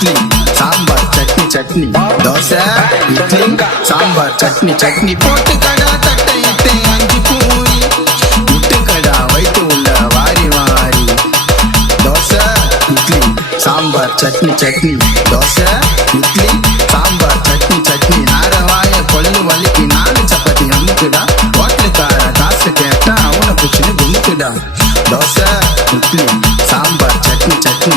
இட்லி சாம்பார் சட்னி சட்னி தோசை இட்லி சாம்பார் சட்னி சட்னி போட்டு கடா தட்டை இட்டு அஞ்சு பூரி முட்டு கடா வைத்து உள்ள வாரி வாரி தோசை இட்லி சாம்பார் சட்னி சட்னி தோசை இட்லி சாம்பார் சட்னி சட்னி நாரவாய கொள்ளு வலிக்கு 4 சப்பாத்தி அமுக்குடா ஹோட்டலுக்கார காசு கேட்டா அவனை பிடிச்சுன்னு குமுக்குடா தோசை இட்லி சாம்பார் சட்னி சட்னி